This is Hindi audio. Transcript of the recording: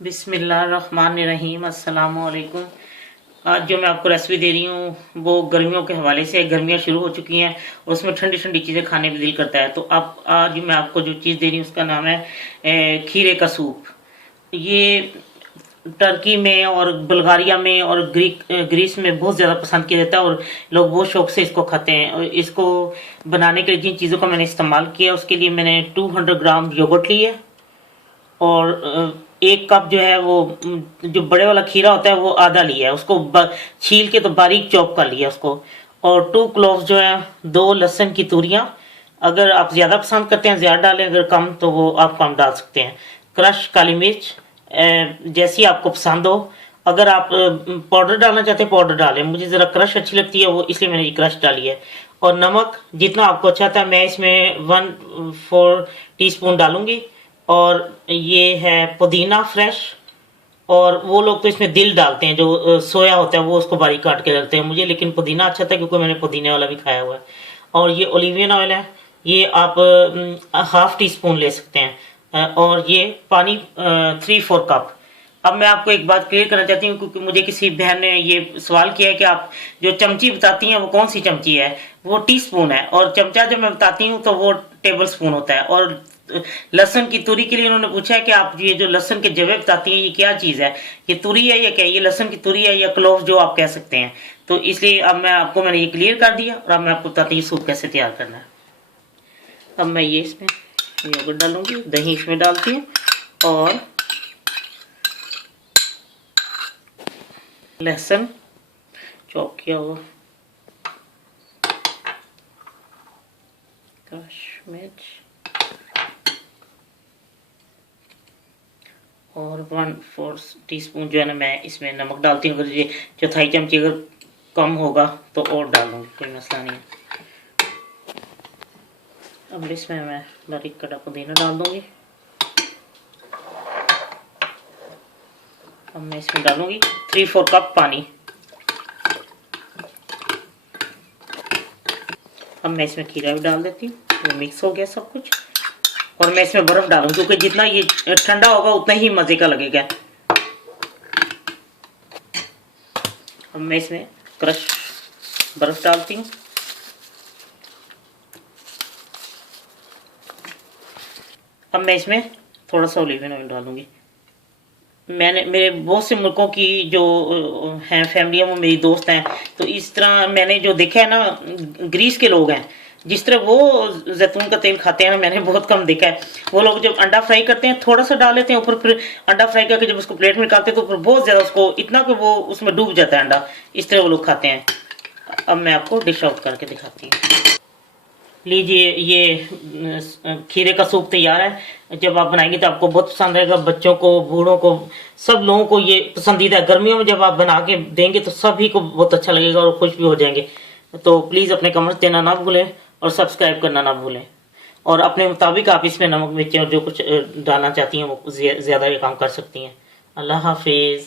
बिस्मिल्लाहिर्रहमानिर्रहीम अस्सलाम वालेकुम। आज जो मैं आपको रेसिपी दे रही हूँ वो गर्मियों के हवाले से। गर्मियाँ शुरू हो चुकी हैं और उसमें ठंडी ठंडी चीज़ें खाने में दिल करता है। तो अब आज मैं आपको जो चीज़ दे रही हूँ उसका नाम है खीरे का सूप। ये टर्की में और बुल्गारिया में और ग्रीस में बहुत ज़्यादा पसंद किया जाता है और लोग बहुत शौक से इसको खाते हैं। और इसको बनाने के लिए जिन चीज़ों का मैंने इस्तेमाल किया उसके लिए मैंने 200 ग्राम योगर्ट ली है और एक कप जो है वो जो बड़े वाला खीरा होता है वो आधा लिया है, उसको छील के तो बारीक चॉप कर लिया उसको। और 2 क्लोव्स जो है, 2 लहसुन की तुरियां, अगर आप ज़्यादा पसंद करते हैं ज़्यादा डालें, अगर कम तो वो आप कम डाल सकते हैं। क्रश काली मिर्च जैसी आपको पसंद हो। अगर आप पाउडर डालना चाहते हैं पाउडर डालें, मुझे ज़रा क्रश अच्छी लगती है वो, इसलिए मैंने ये क्रश डाली है। और नमक जितना आपको अच्छा था, मैं इसमें 1/4 टीस्पून डालूंगी। और ये है पुदीना फ्रेश, और वो लोग तो इसमें दिल डालते हैं, जो सोया होता है वो उसको बारीक काट के डालते हैं, मुझे लेकिन पुदीना अच्छा था क्योंकि मैंने पुदीने वाला भी खाया हुआ है। और ये ओलिवियन ऑयल है, ये आप 1/2 टीस्पून ले सकते हैं। और ये पानी 3/4 कप। अब मैं आपको एक बात क्लियर करना चाहती हूँ क्योंकि मुझे किसी बहन ने ये सवाल किया है कि आप जो चमची बताती हैं वो कौन सी चमची है। वो टीस्पून है और चमचा जब मैं बताती हूँ तो वो टेबल स्पून होता है। और लहसुन की तुरी के लिए उन्होंने पूछा है कि आप ये जो लहसुन के जवे बताती हैं ये क्या चीज़ है, ये तुरी है या क्या, ये लहसुन की तुरी है या क्लोव जो आप कह सकते हैं। तो इसलिए अब मैंने ये क्लियर कर दिया और अब मैं आपको बताती हूँ सूप कैसे तैयार करना है। अब मैं ये इसमें योगर्ट डालूंगी, दही इसमें डालती हूँ और लहसुन चॉप किया हुआ, मिर्च और 1/4 टीस्पून जो है ना मैं इसमें नमक डालती हूँ। अगर ये 1/4 चमची अगर कम होगा तो और डाल दूँगी, कोई मसला नहीं है। अब इसमें मैं बारीक कटा पुदीना डाल दूँगी। अब मैं इसमें डालूँगी 3/4 कप पानी। अब मैं इसमें खीरा भी डाल देती हूँ, वो मिक्स हो गया सब कुछ। और मैं इसमें बर्फ़ डालूँ क्योंकि जितना ये ठंडा होगा उतना ही मज़े का लगेगा। अब मैं इसमें क्रश बर्फ़ डालती हूँ। अब मैं इसमें थोड़ा सा ओलिवियन ऑयल डालूँगी। मेरे बहुत से मुल्कों की जो हैं फैमिलियाँ वो मेरी दोस्त हैं, तो इस तरह मैंने जो देखा है ना, ग्रीस के लोग हैं जिस तरह वो जैतून का तेल खाते हैं ना, मैंने बहुत कम देखा है। वो लोग जब अंडा फ्राई करते हैं थोड़ा सा डाल लेते हैं ऊपर, फिर अंडा फ्राई करके जब उसको प्लेट में निकालते हैं तो फिर बहुत ज़्यादा उसको इतना कि वो उसमें डूब जाता है अंडा, इस तरह वो लोग खाते हैं। अब मैं आपको डिश आउट करके दिखाती हूँ। लीजिए, ये खीरे का सूप तैयार है। जब आप बनाएंगे तो आपको बहुत पसंद आएगा, बच्चों को, बूढ़ों को, सब लोगों को ये पसंदीदा है। गर्मियों में जब आप बना के देंगे तो सभी को बहुत अच्छा लगेगा और खुश भी हो जाएंगे। तो प्लीज़ अपने कमेंट्स देना ना भूलें और सब्सक्राइब करना ना भूलें। और अपने मुताबिक आप इसमें नमक मिर्च और जो कुछ डालना चाहती हैं वो ज़्यादा ये काम कर सकती हैं। अल्लाह हाफिज़।